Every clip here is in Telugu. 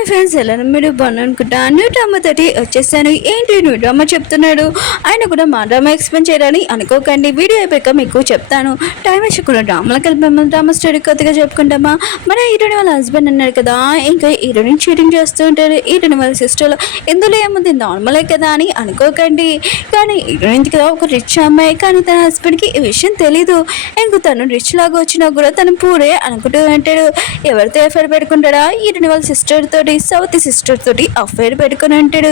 హాయ్ ఫ్రెండ్స్, ఎలా మీరు బాగున్నా అనుకుంటా. న్యూ డ్రామా తోటి వచ్చేసాను. ఏంటి న్యూ డ్రామా చెప్తున్నాడు, ఆయన కూడా మా డ్రామా ఎక్స్ప్లెయిన్ చేయాలని అనుకోకండి. వీడియో అయిపోయాక మీకు చెప్తాను. టైం వేసి కూడా డ్రామాలకు వెళ్ళిపోయాము. డ్రామా స్టోరీ కొత్తగా చెప్పుకుంటామా. మన హీరోని వాళ్ళ హస్బెండ్ అన్నాడు కదా, ఇంకా హీరోని చీటింగ్ చేస్తూ ఉంటారు. హీరోని వాళ్ళ సిస్టర్లో ఇందులో ఏముంది, నార్మలే కదా అని అనుకోకండి. కానీ హీరోయిన్ కదా ఒక రిచ్ అమ్మాయి, కానీ తన హస్బెండ్కి ఈ విషయం తెలీదు. ఇంక తను రిచ్ లాగా వచ్చినా కూడా తను పూరే అనుకుంటూ ఉంటాడు. ఎవరితో ఎఫైర్ పెట్టుకుంటాడా, హీరోని వాళ్ళ సిస్టర్ తోటి, సౌత్ సిస్టర్ తోటి అఫైర్ పెట్టుకుని అంటాడు.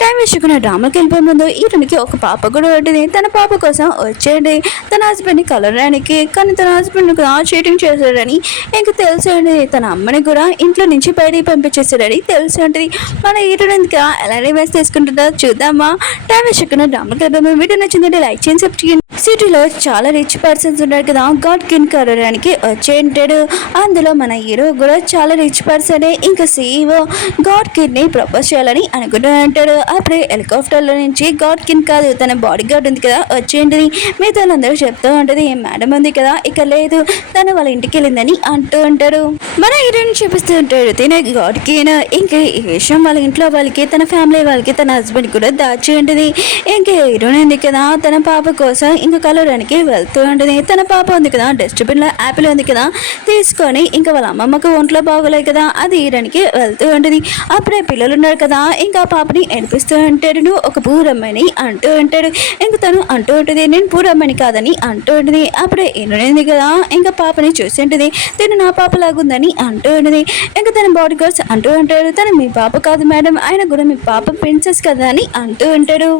టైం వేసుకున్న డ్రామాకి వెళ్ళిపోయే ముందు ఈయనకి ఒక పాప కూడా ఉంటుంది. తన పాప కోసం వచ్చేయండి తన హస్బెండ్ని కలవడానికి. కానీ తన హస్బెండ్ కూడా చీటింగ్ చేశాడని ఇంకా తెలిసి ఉంటుంది. తన అమ్మని కూడా ఇంట్లో నుంచి బయటికి పంపించేసాడని తెలిసి ఉంటుంది. మన హీరోయిన్గా ఎలాంటి వేసి తీసుకుంటుందో చూద్దామా. టైం వేసుకున్న డ్రామాకి వెళ్ళిపోయి వీడియో నచ్చిందంటే లైక్ చేయండి, సబ్స్క్రైబ్ చేయండి. సిటీలో చాలా రిచ్ పర్సన్స్ ఉన్నారు కదా, గాడ్ కిన్ కలవడానికి వచ్చే ఉంటాడు. అందులో మన హీరో కూడా చాలా రిచ్ పర్సనే. ఇంకా సీఈఓ గాడ్ కిడ్ని ప్రపోజ్ చేయాలని అనుకుంటూ ఉంటాడు. అప్పుడే హెలికాప్టర్లో నుంచి గాడ్ కిన్ కాదు, తన బాడీ గార్డ్ ఉంది కదా వచ్చేంటిది. మిగతా వాళ్ళందరూ చెప్తూ ఉంటుంది, మేడం ఉంది కదా ఇక లేదు, తను వాళ్ళ ఇంటికి వెళ్ళిందని అంటూ ఉంటారు. మన హీరోని చూపిస్తూ ఉంటాడు తినే గాడ్ కిన్. ఇంకా ఈ విషయం వాళ్ళ ఇంట్లో వాళ్ళకి, తన ఫ్యామిలీ వాళ్ళకి, తన హస్బెండ్ కూడా దాచి ఉంటుంది. ఇంకా హీరోయిన్ ఉంది కదా, తన పాప కోసం ఇంకా కలవడానికి వెళ్తూ ఉంటుంది. తన పాప ఉంది కదా, డస్ట్బిన్లో యాపిల్ ఉంది కదా తీసుకొని ఇంకా వాళ్ళ అమ్మమ్మకు ఒంట్లో బాగోలేదు కదా, అది ఈయడానికి వెళ్తూ ఉంటుంది. అప్పుడే పిల్లలు ఉన్నారు కదా, ఇంకా పాపని ఏడిపిస్తూ ఉంటాడు. నువ్వు ఒక పూరమ్మని అంటూ ఉంటాడు. ఇంక తను అంటూ ఉంటుంది, నేను పూరమ్మని కాదని అంటూ ఉంటుంది. అప్పుడే ఈయనది కదా ఇంకా పాపని చూసి ఉంటుంది, తను నా పాప లాగుందని అంటూ ఉంటుంది. ఇంకా తన బాడీ గార్డ్స్ అంటూ ఉంటాడు, తను మీ పాప కాదు మేడం, ఆయన కూడా మీ పాప ప్రిన్సెస్ కదా అని అంటూ ఉంటాడు.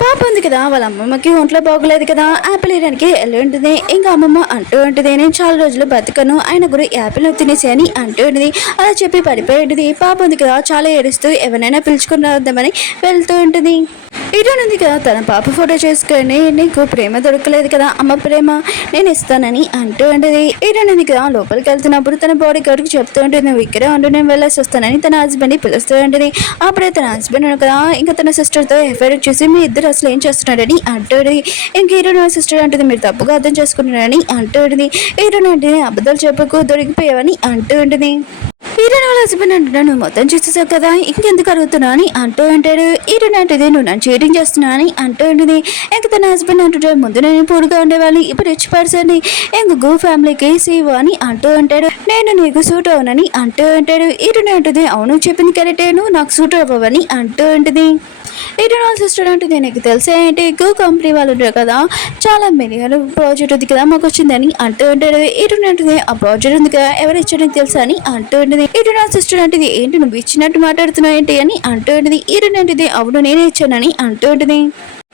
పాప ఉంది కదా, వాళ్ళ అమ్మమ్మకి ఒంట్లో బాగోలేదు కదా, యాపిల్ వేయడానికి వెళ్ళి ఉంటుంది. ఇంకా అమ్మమ్మ అంటూ ఉంటుంది, నేను చాలా రోజులు బతుకను, ఆయన కూడా యాపిల్ తినేసి అని అంటూ ఉంటుంది. అలా చెప్పి పడిపోయి ఉంటుంది. పాప ఉంది కదా, చాలా ఏడుస్తూ ఎవరైనా పిలుచుకుని రావద్దామని వెళ్తూ ఉంటుంది. ఇటునుంది కదా, తన పాప ఫోటో చేసుకొని నీకు ప్రేమ దొరకలేదు కదా, అమ్మ ప్రేమ నేను ఇస్తానని అంటూ ఉంటుంది. ఇటునుంది కదా, లోపలికి వెళ్తున్నప్పుడు తన బాడీ గార్డ్కి చెప్తూ ఉంటుంది, నువ్వు ఇక్కడే ఉండి నేను వెళ్ళేసి వస్తానని తన హస్బెండ్ని పిలుస్తూ ఉంటుంది. అప్పుడే తన హస్బెండ్ కదా ఇంకా తన సిస్టర్తో ఎఫ్ఐఆర్ చూసి మీ ఇద్దరు అసలు ఏం చేస్తున్నాడని అంటుంది. ఇంక హీరోయిన్ సిస్టర్ అంటుంది, మీరు తప్పుగా అర్థం చేసుకుంటున్నారని అంటూ ఉంటుంది. హీరోయిన్ అంటే అబద్ధాలు చెప్పకు, దొరికిపోయావని అంటూ ఉంటుంది. హీరోయిన్ వాళ్ళ హస్బెండ్ అంటున్నా, నువ్వు మొత్తం చేసేసావు కదా ఇంకెందుకు అడుగుతున్నా అని అంటూ ఉంటాడు. హీరోయిన్ అంటే నువ్వు నన్ను చీటింగ్ చేస్తున్నా అని అంటూ ఉంటుంది. ఇంక తన హస్బెండ్ అంటుంటాడు, ముందు నేను పూర్గా ఉండేవాళ్ళని, ఇప్పుడు రిచ్ పర్సన్ ఇంక గో ఫ్యామిలీకి సీవో అని అంటూ ఉంటాడు. నేను నీకు సూట్ అవ్వనని అంటూ ఉంటాడు. హీరోయిన్ అంటుంది, అవును చెప్పింది కరెక్టే, నువ్వు నాకు సూట్ అవ్వని అంటూ ఉంటుంది. హీరోయిన్ వాళ్ళ సిస్టర్ అంటుంది, నీకు తెలిసే ఏంటి గో కంపెనీ వాళ్ళు ఉంటారు కదా, చాలా మిలియన్ ప్రాజెక్ట్ ఉంది కదా మాకు వచ్చిందని అంటూ ఉంటాడు. హీరోయిన్ అంటుంది, ఆ ప్రాజెక్ట్ ఉంది కదా ఎవరు ఇచ్చారని తెలుసా అని అంటూ ఉంటుంది. హీరోయిన్ వాళ్ళ సిస్టర్ అంటుంది, ఏంటి నువ్వు ఇచ్చినట్టు మాట్లాడుతున్నావు ఏంటి అని అంటూ ఉంటుంది. హీరోయిన్ అంటుంది, అవును నేనే ఇచ్చానని అంటూ ఉంటుంది.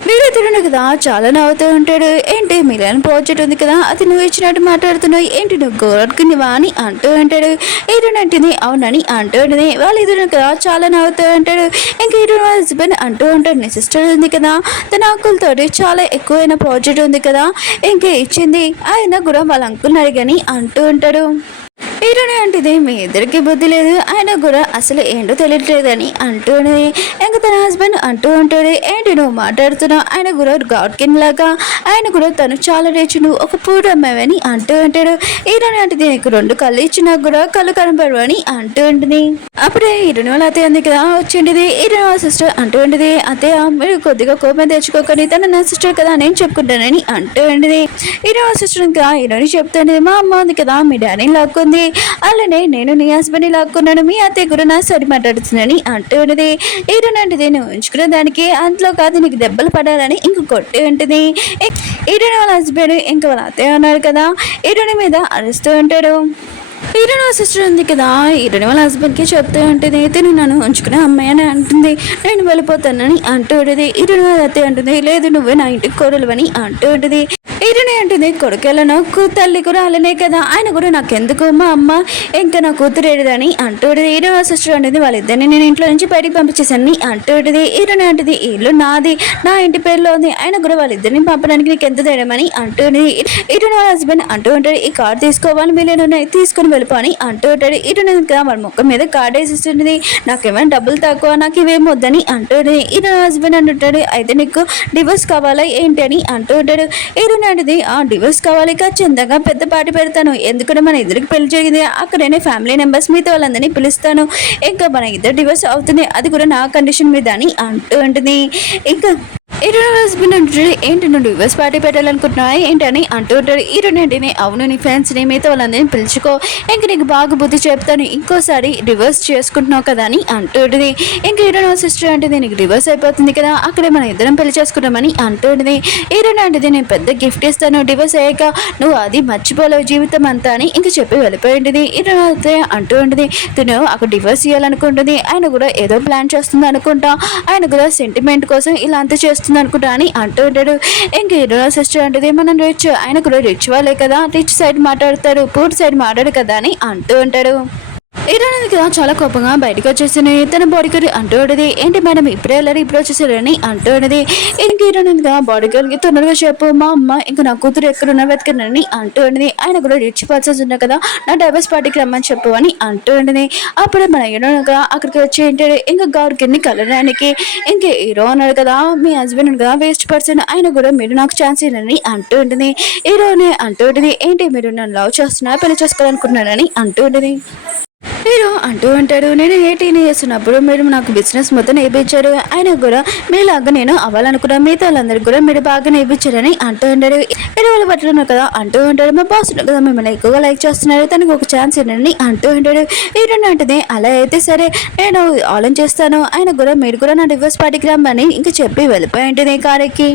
వీరిద్దరును కదా చాలా నవ్వుతూ ఉంటాడు. ఏంటి మిలియన్ ప్రాజెక్ట్ ఉంది కదా అది నువ్వు ఇచ్చినట్టు మాట్లాడుతున్నావు ఏంటి, నువ్వు గోరడుకునివా అని అంటూ ఉంటాడు. హీరోయిన్ అంటుంది, అవునని అంటూ ఉంటుంది. వాళ్ళిద్దరు కదా చాలా నవ్వుతూ ఉంటాడు. ఇంకా హీరోయిన్ వాళ్ళ హస్బెండ్ అంటూ ఉంటాడు, నీ సిస్టర్ ఉంది కదా తన అంకుల్తోటి చాలా ఎక్కువైన ప్రాజెక్ట్ ఉంది కదా ఇంకా ఇచ్చింది, ఆయన కూడా వాళ్ళ అంకుల్ని అడిగని అంటూ ఉంటాడు. హీరోయిన్ అంటుంది, మీ ఇద్దరికి బుద్ధి లేదు, ఆయన కూడా అసలు ఏంటో తెలియట్లేదని అంటూనే. ఇంకా తన హస్బెండ్ అంటూ ఉంటాడు, ఏంటి నువ్వు మాట్లాడుతున్నావు, ఆయన కూడా గాడ్ కిన్ లాగా, ఆయన కూడా తను చాలా రేచి, నువ్వు ఒక పూర్ అమ్మావని అంటూ ఉంటాడు. హీరోయిన్ అంటే నీకు రెండు కళ్ళు ఇచ్చినా కూడా కళ్ళు కనపడవు అని అంటూ ఉంటుంది. అప్పుడే హీరోయిన్ వాళ్ళ అత్తయ్య ఉంది కదా వచ్చిండేది. హీరోయిన్ వాళ్ళ సిస్టర్ అంటూ ఉంటుంది, అత్తయ్య మీరు కొద్దిగా కోపం తెచ్చుకోకండి, తన నా సిస్టర్ కదా నేను చెప్పుకుంటానని అంటూ ఉంటుంది. హీరోయిన్ వాళ్ళ సిస్టర్ ఇంకా హీరోయిన్ చెప్తుంది, మా అమ్మ ఉంది కదా మీ డాడీని లాక్కుంది, అలానే నేను నీ హస్బెండ్ని లాక్కున్నాను, మీ అత్తయ్య కూడా నా సరి మాట్లాడుతుందని అంటూ ఉంటుంది. హీరోయిన్ అంటే నువ్వు ఉంచుకున్న దానికి అంతలో కాదు నీకు దెబ్బలు పడాలని ఇంక కొట్టి ఉంటుంది. హీరోయిన్ వాళ్ళ హస్బెండ్ ఇంకా వాళ్ళ అత్తయ్య ఉన్నారు కదా హీరోయిన్ మీద అరుస్తూ ఉంటాడు. హీరోయిన్ వాళ్ళ సిస్టర్ ఉంది కదా హీరోయిన్ వాళ్ళ హస్బెండ్కి చెప్తూ ఉంటుంది, తిను నన్ను ఉంచుకునే అమ్మాయి అని అంటుంది, నేను వెళ్ళిపోతానని అంటూ ఉంటుంది. హీరోయిన్ వాళ్ళ అత్తయ్య అంటుంది, లేదు నువ్వే నా ఇంటికి కోడలు అని అంటూ ఉంటుంది. హీరోయిన్ అంటుంది, కొడుకెళ్ళను తల్లి కూడా అలానే కదా, ఆయన కూడా నాకెందుకు మా అమ్మ ఇంకా నా కూతురు ఏడుదని అంటూ ఉంటుంది. హీరోయిన్ వాళ్ళ సిస్టర్ అంటుంది, వాళ్ళిద్దరిని నేను ఇంట్లో నుంచి బయటికి పంపించేసాను అంటూ ఉంటుంది. హీరోయిన్ అంటుంది, ఇల్లు నాది, నా ఇంటి పేరులో ఉంది, ఆయన కూడా వాళ్ళిద్దరిని పంపడానికి నీకు ఎంత తేడమని అంటూ ఉంటుంది. హీరోయిన్ వాళ్ళ హస్బెండ్ అంటూ ఉంటాడు, ఈ కార్డు తీసుకోవాలి మిలియన్ ఉన్నాయి తీసుకొని వెళ్ళిపోని అంటూ ఉంటాడు. హీరోయిన్ కదా వాళ్ళ మొక్క మీద కార్డు వేసిస్తుంది, నాకేమైనా డబ్బులు తక్కువ, నాకు ఇవేం వద్దని అంటూ ఉంటుంది. హీరోయిన్ హస్బెండ్ అంటుంటాడు, అయితే నీకు డివోర్స్ కావాలా ఏంటి అని అంటూ ఉంటాడు. హీరోయిన్ అంటది ఆ డివోర్స్ కావాలి ఖచ్చితంగా పెద్ద పార్టీ పెడతాను, ఎందుకంటే మన ఇద్దరికి పెళ్లి జరిగింది, అక్కడ నేను ఫ్యామిలీ మెంబర్స్ మీతో వాళ్ళందరినీ పిలుస్తాను, ఇంకా మన ఇద్దరు డివోర్స్ అవుతుంది, అది కూడా నా కండిషన్ మీద అని అంటూ ఉంటుంది. ఇంకా ఈరోజు హస్బెండ్ అంటాడు ఏంటి నువ్వు డివోర్స్ పార్టీ పెట్టాలనుకుంటున్నావా ఏంటని అంటూ ఉంటాడు. ఈరోజు ఏంటిని అవును నీ ఫ్రెండ్స్ని మీతో వాళ్ళందరినీ పిలుచుకో, ఇంక నీకు బాగా బుద్ధి చెప్తాను, ఇంకోసారి డివోర్స్ చేసుకుంటున్నావు కదా అని అంటూ ఉంటుంది. ఇంకా ఈరోజు సిస్టర్ అంటే నీకు డివోర్స్ అయిపోతుంది కదా, అక్కడే మనం ఇద్దరం పెళ్లి చేసుకుంటామని అంటూ ఉంటుంది. ఈరోజు అంటే నేను పెద్ద గిఫ్ట్ ఇస్తాను డివోర్స్ అయ్యాక, నువ్వు అది మర్చిపోలేవు జీవితం అంతా అని ఇంక చెప్పి వెళ్ళిపోయి ఉంటుంది. ఈరోజు అయితే అంటూ ఉంటుంది తిను అక్కడ డివోర్స్ ఇవ్వాలనుకుంటుంది, ఆయన కూడా ఏదో ప్లాన్ చేస్తుంది అనుకుంటా, ఆయన కూడా సెంటిమెంట్ కోసం ఇలా అంతా చేస్తుంది అనుకుంటా అని అంటూ ఉంటాడు. ఇంక హీరో సిస్టర్ అంటది మనం రిచ్, ఆయన కూడా రిచ్ వాళ్ళే కదా, రిచ్ సైడ్ మాట్లాడతాడు పూర్ సైడ్ మాట్లాడు కదా అని అంటూ ఉంటాడు. ఈరోజు కదా చాలా కోపంగా బయటకు వచ్చేసింది. తన బాడీ గార్డ్ అంటూ ఉండేది ఏంటి మేడం ఇప్పుడే వెళ్ళారు ఇప్పుడు వచ్చేసారని అంటూ ఉండేది. ఇంక ఈరోజుగా బాడీ గార్డ్కి తొందరగా చెప్పు మా అమ్మ ఇంకా నా కూతురు ఎక్కడున్నా వెతకనని అంటూ ఉండేది. ఆయన కూడా రిచ్ పర్సన్స్ ఉన్నా కదా నా డైవర్స్ పార్టీకి రమ్మని చెప్పు అని అంటూ ఉండేది. అప్పుడే మన హీరోగా అక్కడికి వచ్చి ఏంటి ఇంకా గార్డ్కి కలడానికి ఇంక హీరో అన్నాడు కదా మీ హస్బెండ్ కదా వేస్ట్ పర్సన్, ఆయన కూడా మీరు నాకు ఛాన్స్ ఇవ్వని అంటూ ఉంటుంది. హీరోనే అంటూ ఉంటుంది ఏంటి మీరు నన్ను లవ్ చేస్తున్నా పెళ్లి చేసుకోవాలనుకుంటున్నారని అంటూ ఉంటుంది. మీరు అంటూ ఉంటాడు నేను 18 చేస్తున్నప్పుడు మీరు నాకు బిజినెస్ మొత్తం నేర్పించారు, ఆయన కూడా మీలాగా నేను అవ్వాలనుకున్నా మిగతా వాళ్ళందరికీ కూడా మీరు బాగా నేర్పించారని అంటూ ఉంటాడు. వాళ్ళు పట్టున్నారు కదా అంటూ ఉంటాడు మా బాస్ కదా మిమ్మల్ని ఎక్కువగా లైక్ చేస్తున్నారు, తనకు ఒక ఛాన్స్ ఇవ్వండి అంటూ ఉంటాడు. ఈరోజు అంటే అలా అయితే సరే నేను ఆలోచన చేస్తాను, ఆయన కూడా మీరు కూడా నా డివోర్స్ పార్టీకి రమ్మని ఇంకా చెప్పి వెళ్ళిపోయి ఉంటుంది కారెక్కి.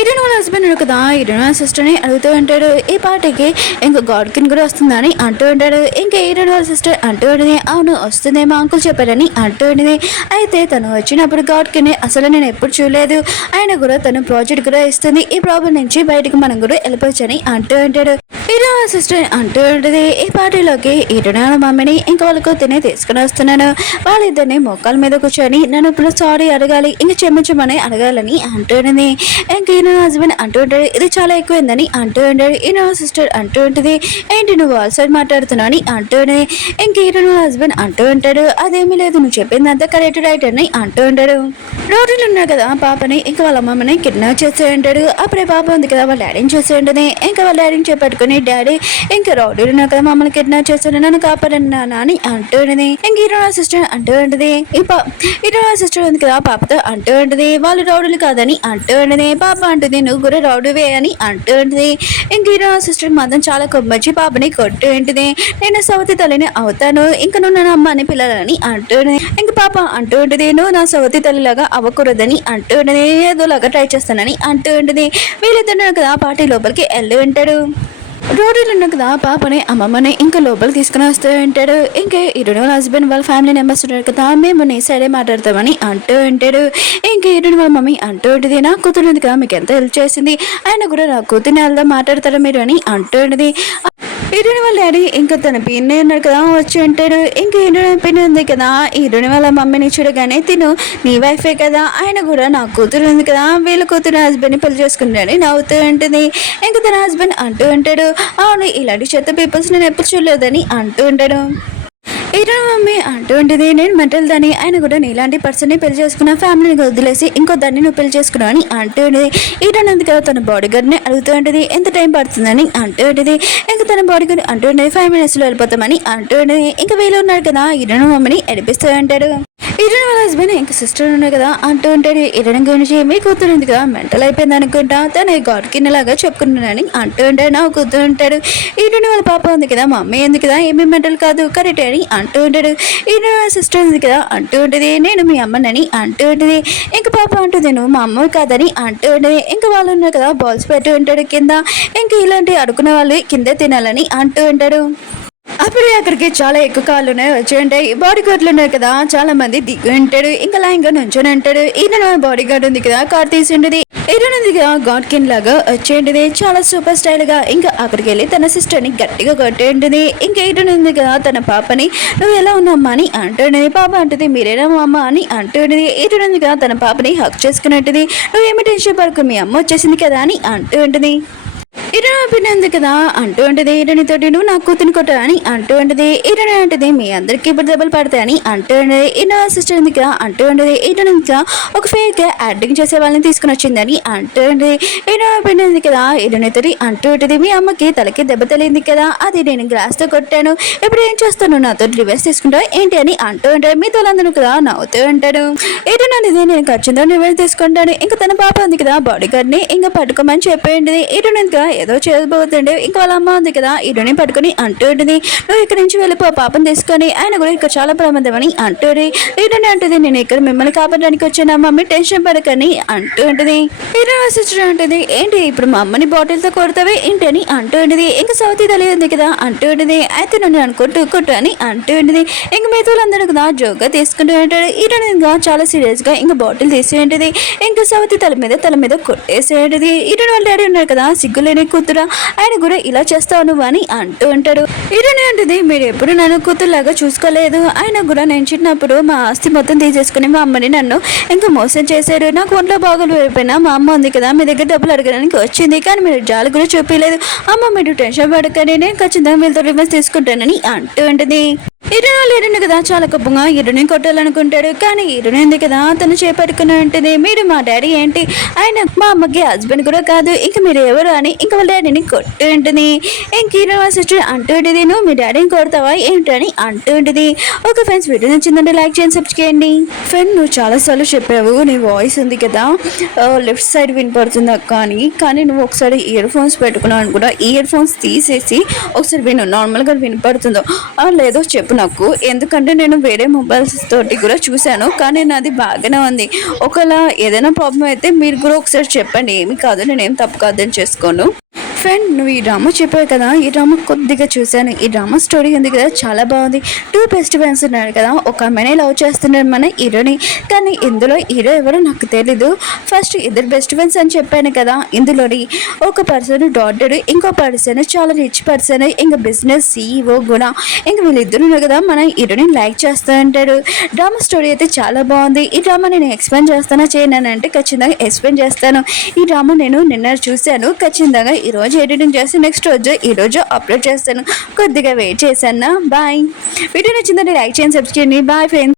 ఈరోజు వాళ్ళ హస్బెండ్ కదా ఈరోజు సిస్టర్ని అడుగుతూ ఉంటాడు ఈ పార్టీకి ఇంకా గాడ్కిన్ కూడా వస్తుందని అంటూ ఉంటాడు. ఇంకా ఈరోజు వాళ్ళ సిస్టర్ అంటూ ఉంటుంది అవును వస్తుంది మా అంకుల్ చెప్పారని అంటూ ఉంటుంది. అయితే తను వచ్చినప్పుడు గాడ్కిన్ అసలు నేను ఎప్పుడు చూడలేదు, ఆయన కూడా తను ప్రాజెక్ట్ కూడా ఇస్తుంది, ఈ ప్రాబ్లం నుంచి బయటకు మనం కూడా వెళ్ళిపోవచ్చని అంటూ ఉంటాడు. ఈరోజు సిస్టర్ అంటూ ఉంటుంది ఈ పార్టీలోకి ఈరోజు వాళ్ళ మమ్మీని ఇంకా వాళ్ళకు తినే తీసుకుని వస్తున్నాను, వాళ్ళిద్దరిని మొక్కల మీద కూర్చొని నన్ను ఇప్పుడు సారీ అడగాలి ఇంకా క్షమించమని అడగాలని అంటుంది. ఇంకా ఈయన హస్బెండ్ అంటూ ఉంటాడు ఇది చాలా ఎక్కువైందని అంటూ ఉంటాడు. ఈయన సిస్టర్ అంటూ ఉంటుంది ఏంటి నువ్వు వాళ్ళ సైడ్ మాట్లాడుతున్నావు అని అంటూ ఉంటుంది. ఇంక ఈయన హస్బెండ్ అంటూ ఉంటాడు అదేమీ లేదు నువ్వు చెప్పింది అంతా కరెక్ట్ రైట్ అని అంటూ ఉంటాడు. రోడ్లు ఉన్నారు కదా పాపని ఇంకా వాళ్ళ అమ్మమ్మని కిడ్నాప్ చేస్తూ ఉంటాడు. అప్పుడే పాప ఉంది కదా వాళ్ళ డాడీని చూస్తూ ఉంటుంది. ఇంకా వాళ్ళ డాడీని చేపట్టుకుని డాడీ ఇంకా రోడ్లు ఉన్నారు కదా మమ్మల్ని కిడ్నాప్ చేస్తాను నన్ను కాపాడండి నాన్న అని అంటూ ఉంటుంది. ఇంక ఈరోజు సిస్టర్ అంటూ ఉంటుంది ఈరోజు సిస్టర్ ఉంది కదా పాపతో అంటూ ఉంటుంది వాళ్ళు రౌడీలు కాదని అంటూ ఉంటుంది. పాప అంటుంది నువ్వు కూడా రౌడీవే అని అంటూ ఉంటుంది. ఇంక ఈరోజు సిస్టర్ మాత్రం చాలా కొమ్మచ్చి పాపని కొట్టు ఉంటుంది నేను సవతి తల్లిని అవుతాను ఇంకా నువ్వు నా అమ్మ అని పిల్లలని అంటుంది. ఇంక పాప అంటూ ఉంటుంది నువ్వు నా సవతి తల్లిలాగా అవ్వకూడదని అంటూ ఉంటుంది, ఏదోలాగా ట్రై చేస్తానని అంటూ ఉంటుంది. వీళ్ళిద్దరు కదా పార్టీ లోపలికి వెళ్ళి ఉంటాడు. రోడ్డులు ఉన్న కదా పాపని అమ్మమ్మని ఇంకా లోపలికి తీసుకుని వస్తూ ఉంటాడు. ఇంకా ఈరోజు వాళ్ళ హస్బెండ్ వాళ్ళ ఫ్యామిలీ మెంబర్స్ ఉంటారు కదా మేము నీ సైడే మాట్లాడతామని అంటూ ఉంటాడు. ఇంకా ఈరోజు వాళ్ళ మమ్మీ అంటూ ఉంటుంది నా కూతురు ఉంది కదా మీకు ఎంత హెల్ప్ చేసింది, ఆయన కూడా నా కూతుర్ని వాళ్ళతో మాట్లాడతారా మీరు అని అంటూ ఉంటుంది. ఈరోజు వాళ్ళ డాడీ ఇంకా తన పిన్ని ఉన్నారు కదా వచ్చి ఉంటాడు. ఇంకా ఈరోజు పిన్ని ఉంది కదా ఈరోజు వాళ్ళ మమ్మీని చూడగానే తిను నీ వైఫే కదా, ఆయన కూడా నా కూతురు ఉంది కదా వీళ్ళ కూతురు హస్బెండ్ని పెళ్లి చేసుకుంటాడని నవ్వుతూ ఉంటుంది. ఇంకా తన హస్బెండ్ అంటూ ఉంటాడు అవును ఇలాంటి చెత్త పీపుల్స్ నేను ఎప్పుడు చూడలేదని అంటూ ఉంటాడు. ఈరోజు మమ్మీ అంటూ ఉంటుంది నేను మెంటల్ దాన్ని, ఆయన కూడా నీలాంటి పర్సన్ని పెళ్లి చేసుకున్న ఫ్యామిలీని వదిలేసి ఇంకో దాన్ని నువ్వు పెళ్లి చేసుకున్నావు అని అంటూ ఉంటుంది. ఈరోజు ఉంది కదా తన బాడీ గార్డ్ని అడుగుతూ ఉంటుంది ఎంత టైం పడుతుందని అంటూ ఉంటుంది. ఇంకా తన బాడీ గార్డ్ అంటూ ఉంటుంది 5 minutesలో వెళ్ళిపోతామని అంటూ ఉంటుంది. ఇంకా వీళ్ళు ఉన్నారు కదా ఈరోజు మమ్మీని ఎడిపిస్తూ ఉంటాడు. ఈరోజు వాళ్ళ హస్బెండ్ ఇంకా సిస్టర్ ఉన్నాయి కదా అంటూ ఉంటాడు ఈరోజు గురించి మీ కూతురు ఉంది కదా మెంటల్ అయిపోయింది అనుకుంటా తన గాడ్ కిన్నలాగా చెప్పుకున్నానని అంటూ ఉంటాడు. నా కూతురు ఉంటాడు. ఈరోజు వాళ్ళ పాప ఉంది కదా మమ్మీ ఉంది కదా ఏమీ మెంటల్ కాదు కరెక్ట్ అని అంటూ ఉంటాడు. ఈరోజు వాళ్ళ సిస్టర్ ఉంది కదా అంటూ ఉంటుంది నేను మీ అమ్మనని అంటూ ఉంటుంది. ఇంకా పాప అంటుంది నువ్వు మా అమ్మ కాదని అంటూ ఉంటుంది. ఇంకా వాళ్ళు ఉన్నారు కదా బాల్స్ పెట్టి ఉంటాడు కింద, ఇంకా ఇలాంటి అడుకునే వాళ్ళు కింద తినాలని అంటూ ఉంటాడు. అప్పుడే అక్కడికి చాలా ఎక్కువ కాళ్ళు ఉన్నాయి వచ్చి ఉంటాయి. బాడీ గార్డ్లు ఉన్నారు కదా చాలా మంది దిగి ఉంటాడు. ఇంకా లైన్గా నుంచొని ఉంటాడు. ఈయన బాడీ గార్డ్ ఉంది కదా కార్ తీసి ఉంటుంది. ఈరోజు కదా గాడ్ కిన్ లాగా వచ్చి ఉంటుంది చాలా సూపర్ స్టైల్ గా. ఇంకా అక్కడికి వెళ్ళి తన సిస్టర్ ని గట్టిగా కొట్టి ఉంటుంది. ఇంకా ఈరోజు ఉంది కదా తన పాపని నువ్వు ఎలా ఉన్నామ్మా అని అంటుంది. పాప అంటుంది మీరేనా మా అమ్మ అని అంటుంది. ఈరోజు ఉంది కదా తన పాపని హక్ చేసుకున్నట్టుది నువ్వేమి టెన్షన్ పడుకు మీ అమ్మ వచ్చేసింది కదా అని అంటూ ఉంటుంది. ఇరవై పిన్నంది కదా అంటూ ఉంటుంది ఇరణితోటి నువ్వు నా కూతుని కొట్ట అని అంటూ ఉంటుంది ఇరణి అంటది మీ అందరికీ ఇప్పుడు దెబ్బలు పడతాయని అంటూ ఉండేది ఇన్నో సిస్టర్ ఉంది కదా అంటూ ఉండేది ఇరణి ఇంకా ఒక ఫేక్ యాక్టింగ్ చేసే వాళ్ళని తీసుకుని వచ్చిందని అంటూ ఉండేది ఇన్నో పిన్నంది కదా ఇరణితోటి అంటూ ఉంటుంది మీ అమ్మకి తలకి దెబ్బ తెలియంది కదా అది నేను గ్లాస్తో కొట్టాను ఇప్పుడు ఏం చేస్తాను నాతో రివర్స్ తీసుకుంటావు ఏంటి అని అంటూ ఉంటాడు మీతో అందరూ కదా నవ్వుతూ ఉంటాడు ఇరణి అనేది నేను ఖచ్చితంగా రివర్స్ తీసుకుంటాను ఇంకా తన పాప ఉంది కదా బాడీ గార్డ్ని ఇంకా పట్టుకోమని చెప్పేయండి ఇరణి ఇంకా ఏదో చేయబోతుండే ఇంకా వాళ్ళ అమ్మ ఉంది కదా ఇరుని పట్టుకుని అంటూ ఉంటుంది నువ్వు ఇక్కడి నుంచి వెళ్ళిపో పాపం తీసుకొని ఆయన కూడా ఇక్కడ చాలా ప్రమాదం అని అంటుంది ఇరుని అంటుంది నేను ఇక్కడ మిమ్మల్ని కాపాడడానికి వచ్చాను మమ్మీ టెన్షన్ పడకని అంటూ ఉంటుంది ఇరుని సిస్టర్ అంటుంది ఏంటి ఇప్పుడు మా అమ్మని బాటిల్తో కొడతావే ఏంటి అని అంటూ ఉంటుంది ఇంకా సౌతి తల్లి ఉంది కదా అంటూ ఉంటుంది అయితే నన్ను అనుకుంటూ కొట్టు అని అంటూ ఉంటుంది ఇంక మిగతాలందరూ కదా జోక్గా తీసుకుంటూ ఉంటాడు ఇరుని ఇంకా చాలా సీరియస్గా ఇంకా బాటిల్ తీసి ఉంటుంది ఇంకా సౌతి తల మీద కొట్టేసేది ఇరుని వాళ్ళ డాడీ ఉన్నారు కదా సిగ్గులేని కూతురా ఆయన కూడా ఇలా చేస్తావు నువ్వు అని అంటూ ఉంటాడు ఇరుని అంటుంది మీరు ఎప్పుడు నన్ను కూతురులాగా చూసుకోలేదు ఆయన కూడా నేను చిన్నప్పుడు మా ఆస్తి మొత్తం తీసేసుకుని మా అమ్మని నన్ను ఇంకా మోసం చేశాడు నాకు ఒంట్లో బాగోలు అయిపోయినా మా అమ్మ ఉంది కదా మీ దగ్గర డబ్బులు అడగడానికి వచ్చింది కానీ మీరు జాలి కూడా చూపించలేదు అమ్మ మీరు టెన్షన్ పడకని నేను ఖచ్చితంగా వీళ్ళతో రివర్స్ తీసుకుంటానని అంటూ ఉంటుంది ఇరుని కదా చాలా కోపంగా ఇరుని కొట్టాలనుకుంటాడు కానీ ఇరుని ఉంది కదా తను చేపట్టుకుని ఉంటుంది మీరు మా డాడీ ఏంటి ఆయన మా అమ్మకి హస్బెండ్ కూడా కాదు ఇంక మీరు ఎవరు అని ఇంకా వాళ్ళ డాడీని కొట్టు ఉంటుంది ఇంక సిస్టర్ అంటూ ఉంటుంది నువ్వు మీ డాడీని కొడతావా ఏంటని అంటూ ఉంటుంది ఓకే ఫ్రెండ్స్ వీడియో నచ్చిందంటే లైక్ చేయండి సబ్స్క్రైబ్ చేయండి ఫ్రెండ్ నువ్వు చాలాసార్లు చెప్పావు నీ వాయిస్ ఉంది కదా లెఫ్ట్ సైడ్ వినపడుతుంది అక్క అని కానీ నువ్వు ఒకసారి ఇయర్ ఫోన్స్ పెట్టుకున్నావు అని కూడా ఇయర్ ఫోన్స్ తీసేసి ఒకసారి విను నార్మల్గా వినపడుతుందో లేదో చెప్పు నాకు ఎందుకంటే నేను వేరే మొబైల్స్ తోటి కూడా చూశాను కానీ నాది బాగానే ఉంది ఒకవేళ ఏదైనా ప్రాబ్లం అయితే మీరు కూడా ఒకసారి చెప్పండి ఏమి కాదు నేనేం తప్పు కాదని చేసుకోను ఫ్రెండ్ నువ్వు ఈ డ్రామా చెప్పావు కదా ఈ డ్రామా కొద్దిగా చూశాను ఈ డ్రామా స్టోరీ ఉంది కదా చాలా బాగుంది టూ బెస్ట్ ఫ్రెండ్స్ ఉన్నారు కదా ఒక అమ్మాయిని లవ్ చేస్తున్నారు మన హీరోని కానీ ఇందులో హీరో ఎవరో నాకు తెలీదు ఫస్ట్ ఇద్దరు బెస్ట్ ఫ్రెండ్స్ అని చెప్పాను కదా ఇందులోని ఒక పర్సన్ డాక్టర్ ఇంకో పర్సన్ చాలా రిచ్ పర్సన్ ఇంకా బిజినెస్ CEO కూడా ఇంకా వీళ్ళిద్దరు కదా మన హీరోని లైక్ చేస్తూ ఉంటాడు డ్రామా స్టోరీ అయితే చాలా బాగుంది ఈ డ్రామా నేను ఎక్స్ప్లెయిన్ చేస్తానా చేయనంటే ఖచ్చితంగా ఎక్స్ప్లెయిన్ చేస్తాను ఈ డ్రామా నేను నిన్న చూశాను ఖచ్చితంగా ఈరోజు ఎడిటింగ్ చేసి నెక్స్ట్ రోజు ఈరోజు అప్లోడ్ చేస్తాను కొద్దిగా వెయిట్ చేశాను బాయ్ వీడియో నచ్చిందంటే లైక్ చేయండి సబ్స్క్రైబ్ చేయండి బాయ్ ఫ్రెండ్స్